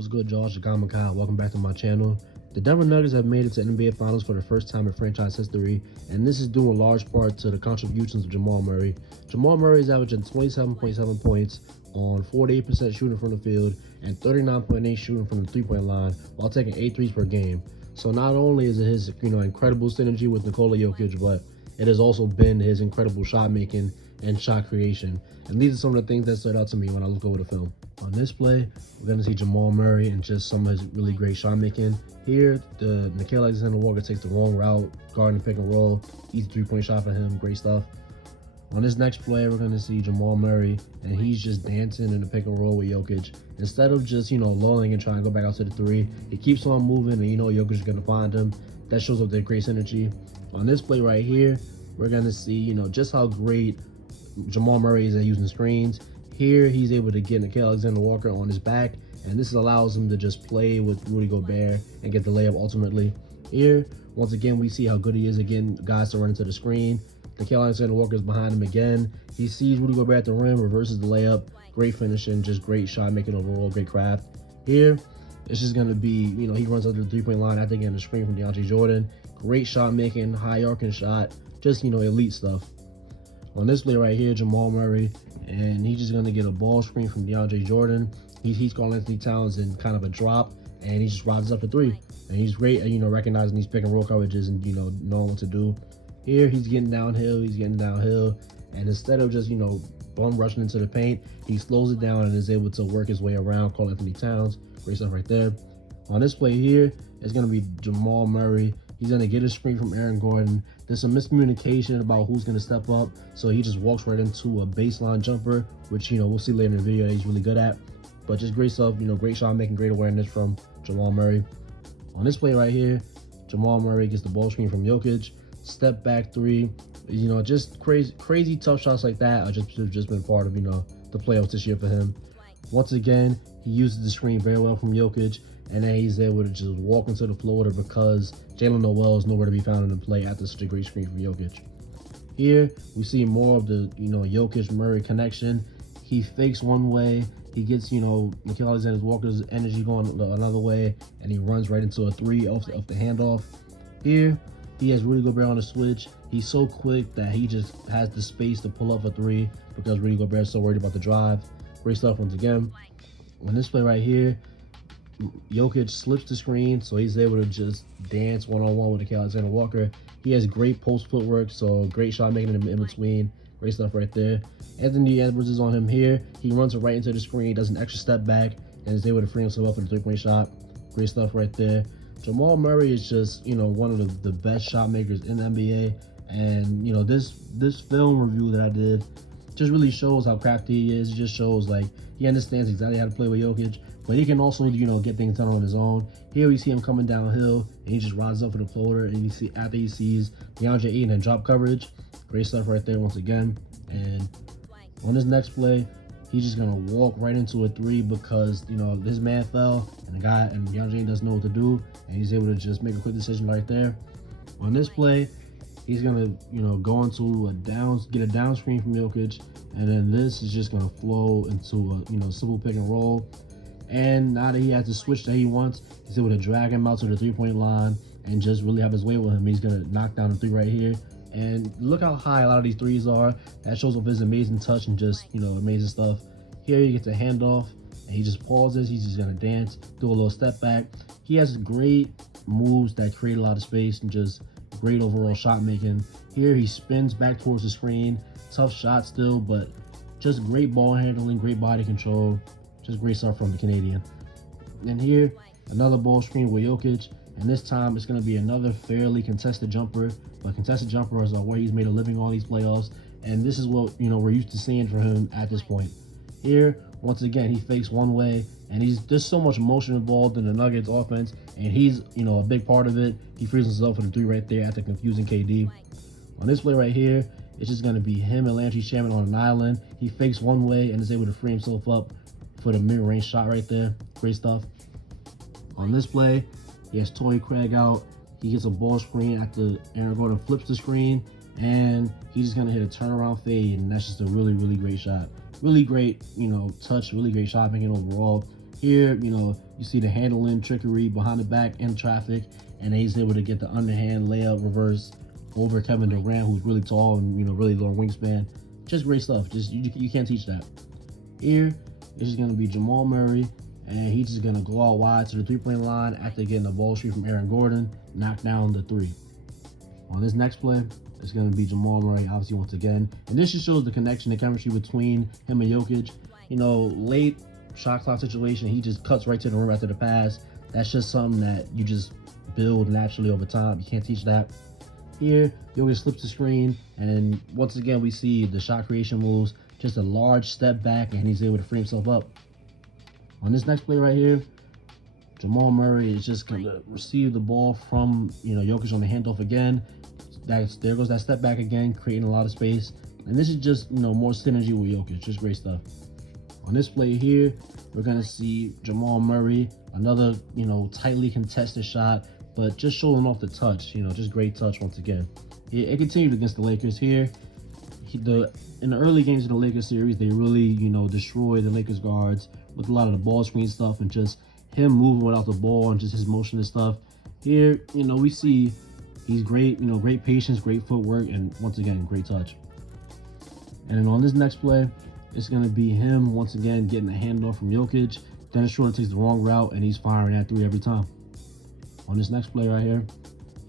What's good, Josh? Kyle. Welcome back to my channel. The Denver Nuggets have made it to NBA Finals for the first time in franchise history, and this is due in large part to the contributions of Jamal Murray. Jamal Murray is averaging 27.7 points on 48% shooting from the field and 39.8 shooting from the three-point line while taking 8 threes per game. So not only is it his incredible synergy with Nikola Jokic, but it has also been his incredible shot making and shot creation. And these are some of the things that stood out to me when I look over the film. On this play, we're going to see Jamal Murray and just some of his really great shot making. Here, the Nickeil Alexander-Walker takes the wrong route, guarding the pick and roll. Easy three-point shot for him. Great stuff. On this next play, we're going to see Jamal Murray, and he's just dancing in the pick and roll with Jokic. Instead of just, lulling and trying to go back out to the three, he keeps on moving, and Jokic is going to find him. That shows up their great synergy. On this play right here, we're going to see, just how great Jamal Murray is at using screens. Here, he's able to get Nickeil Alexander-Walker on his back, and this allows him to just play with Rudy Gobert and get the layup ultimately. Here, once again, we see how good he is at getting guys to run into the screen. Nickeil Alexander-Walker is behind him again. He sees Rudy Gobert at the rim, reverses the layup. Great finishing, just great shot making overall, great craft. Here, it's just going to be, he runs under the three-point line after getting a screen from DeAndre Jordan. Great shot making, high arcing shot, just, elite stuff. On this play right here, Jamal Murray, and he's just going to get a ball screen from DeAndre Jordan. He's calling Anthony Towns in kind of a drop, and he just rises up to three. And he's great at, recognizing these pick and roll coverages and, knowing what to do. Here, he's getting downhill, and instead of just, bum rushing into the paint, he slows it down and is able to work his way around, call Anthony Towns. Great stuff right there. On this play here, it's going to be Jamal Murray. He's going to get a screen from Aaron Gordon. There's some miscommunication about who's going to step up, so he just walks right into a baseline jumper, which, we'll see later in the video that he's really good at. But just great stuff, great shot making, great awareness from Jamal Murray. On this play right here, Jamal Murray gets the ball screen from Jokic. Step back three, just crazy tough shots like that have just been part of, the playoffs this year for him. Once again, he uses the screen very well from Jokic, and then he's able to just walk into the floater because Jalen Noel is nowhere to be found in the play after such a great screen from Jokic. Here, we see more of the, Jokic-Murray connection. He fakes one way, he gets, Nickeil Alexander-Walker's energy going another way, and he runs right into a three off the handoff. Here, he has Rudy Gobert on the switch. He's so quick that he just has the space to pull up a three because Rudy Gobert is so worried about the drive. Great stuff once again. On this play right here, Jokic slips the screen, so he's able to just dance one-on-one with Nickeil Alexander-Walker. He has great post footwork, so great shot making in between. Great stuff right there. Anthony Edwards is on him here. He runs right into the screen, does an extra step back, and is able to free himself up for the three-point shot. Great stuff right there. Jamal Murray is just, one of the best shot makers in the NBA. And, this film review that I did just really shows how crafty he is. It just shows, he understands exactly how to play with Jokic. But he can also, get things done on his own. Here we see him coming downhill, and he just rises up for the floater. And you see after he sees DeAndre Ayton and drop coverage. Great stuff right there once again. And on this next play, he's just going to walk right into a three because, this man fell, and DeAndre Ayton doesn't know what to do. And he's able to just make a quick decision right there. On this play, he's going to, go into get a down screen from Jokic. And then this is just going to flow into a, simple pick and roll. And now that he has the switch that he wants, he's able to drag him out to the three-point line and just really have his way with him. He's going to knock down a three right here. And look how high a lot of these threes are. That shows off his amazing touch and just, amazing stuff. Here he gets a handoff, and he just pauses. He's just going to dance, do a little step back. He has great moves that create a lot of space and just great overall shot making. Here he spins back towards the screen. Tough shot still, but just great ball handling, great body control. Just great stuff from the Canadian. And here, another ball screen with Jokic. And this time, it's going to be another fairly contested jumper. But contested jumpers are where he's made a living on these playoffs. And this is what, we're used to seeing from him at this point. Here, once again, he fakes one way. And there's so much motion involved in the Nuggets offense. And he's, a big part of it. He frees himself for the three right there after confusing KD. On this play right here, it's just going to be him and Landry Shamet on an island. He fakes one way and is able to free himself up for the mid-range shot right there. Great stuff. On this play, he has Torrey Craig out. He gets a ball screen after Aaron Gordon flips the screen, and he's just gonna hit a turnaround fade, and that's just a really, really great shot. Really great, touch, really great shot making overall. Here, you see the handling, trickery, behind the back, in traffic, and he's able to get the underhand layup reverse over Kevin Durant, who's really tall and, really long wingspan. Just great stuff. Just you can't teach that. Here, this is going to be Jamal Murray, and he's just going to go out wide to the three-point line after getting the ball screen from Aaron Gordon, knock down the three. On this next play, it's going to be Jamal Murray, obviously, once again. And this just shows the connection, the chemistry between him and Jokic. Late shot clock situation, he just cuts right to the rim after the pass. That's just something that you just build naturally over time. You can't teach that. Here, Jokic slips the screen, and once again, we see the shot creation moves. Just a large step back, and he's able to free himself up. On this next play right here, Jamal Murray is just going to receive the ball from, Jokic on the handoff again. There goes that step back again, creating a lot of space. And this is just, more synergy with Jokic. Just great stuff. On this play here, we're going to see Jamal Murray, another, tightly contested shot, but just showing off the touch, just great touch once again. It continued against the Lakers here. In the early games of the Lakers series, they really, destroyed the Lakers guards with a lot of the ball screen stuff and just him moving without the ball and just his motion and stuff. Here, we see he's great, great patience, great footwork, and once again, great touch. And then on this next play, it's going to be him once again getting a handoff from Jokic. Dennis Schroeder takes the wrong route, and he's firing that three every time. On this next play right here,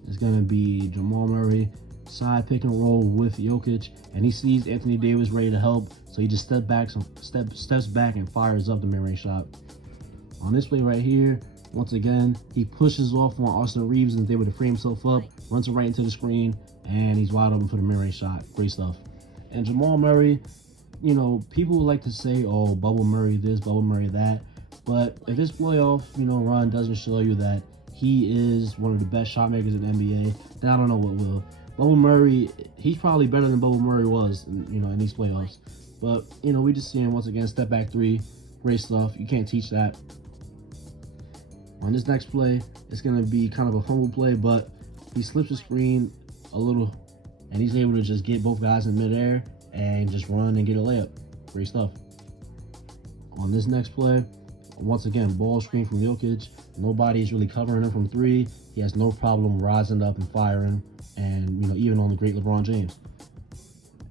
it's going to be Jamal Murray side pick and roll with Jokic, and he sees Anthony Davis ready to help, so he just steps back and fires up the mid-range shot. On this play right here, once again, he pushes off on Austin Reeves and is able to free himself up, runs right into the screen, and he's wide open for the mid-range shot. Great stuff. And Jamal Murray, people would like to say, oh, Bubble Murray this, Bubble Murray that, but if this playoff, run doesn't show you that he is one of the best shot makers in the NBA, then I don't know what will. Bubble Murray, he's probably better than Bubble Murray was, in these playoffs. But, we just see him once again, step back three, great stuff. You can't teach that. On this next play, it's going to be kind of a fumble play, but he slips the screen a little, and he's able to just get both guys in midair and just run and get a layup. Great stuff. On this next play, once again, ball screen from Jokic. Nobody's really covering him from three. He has no problem rising up and firing, and, even on the great LeBron James.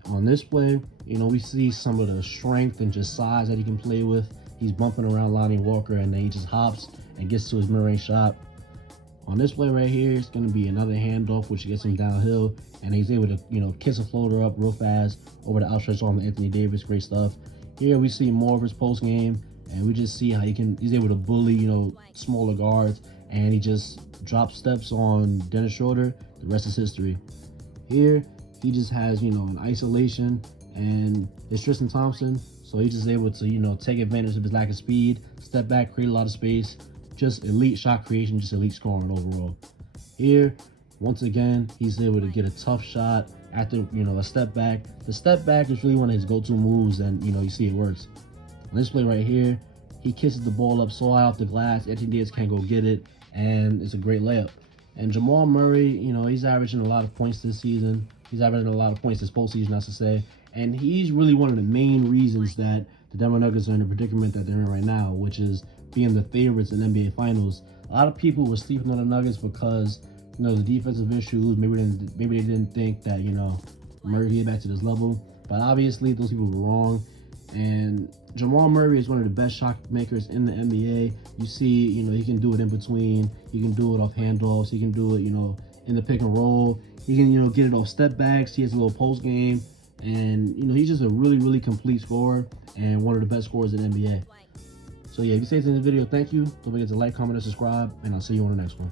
On this play, we see some of the strength and just size that he can play with. He's bumping around Lonnie Walker, and then he just hops and gets to his mid-range shot. On this play right here, it's going to be another handoff, which gets him downhill, and he's able to, kiss a floater up real fast over the outstretched arm of Anthony Davis. Great stuff. Here we see more of his post game, and we just see how he's able to bully, smaller guards, and he just drops steps on Dennis Schroeder. The rest is history. Here, he just has, an isolation, and it's Tristan Thompson, so he's just able to, take advantage of his lack of speed, step back, create a lot of space. Just elite shot creation, just elite scoring overall. Here, once again, he's able to get a tough shot after, a step back. The step back is really one of his go-to moves, and, you see it works. On this play right here, he kisses the ball up so high off the glass, Anthony Davis can't go get it, and it's a great layup. And Jamal Murray, he's averaging a lot of points this season. He's averaging a lot of points this postseason, I should say. And he's really one of the main reasons that the Denver Nuggets are in the predicament that they're in right now, which is being the favorites in NBA Finals. A lot of people were sleeping on the Nuggets because, the defensive issues. Maybe they didn't think that, Murray could get back to this level. But obviously, those people were wrong. And Jamal Murray is one of the best shot makers in the NBA. You see, he can do it in between. He can do it off handoffs. He can do it, in the pick and roll. He can, get it off step backs. He has a little post game. And, he's just a really, really complete scorer and one of the best scorers in the NBA. So, yeah, if you stayed in this video, thank you. Don't forget to like, comment, and subscribe. And I'll see you on the next one.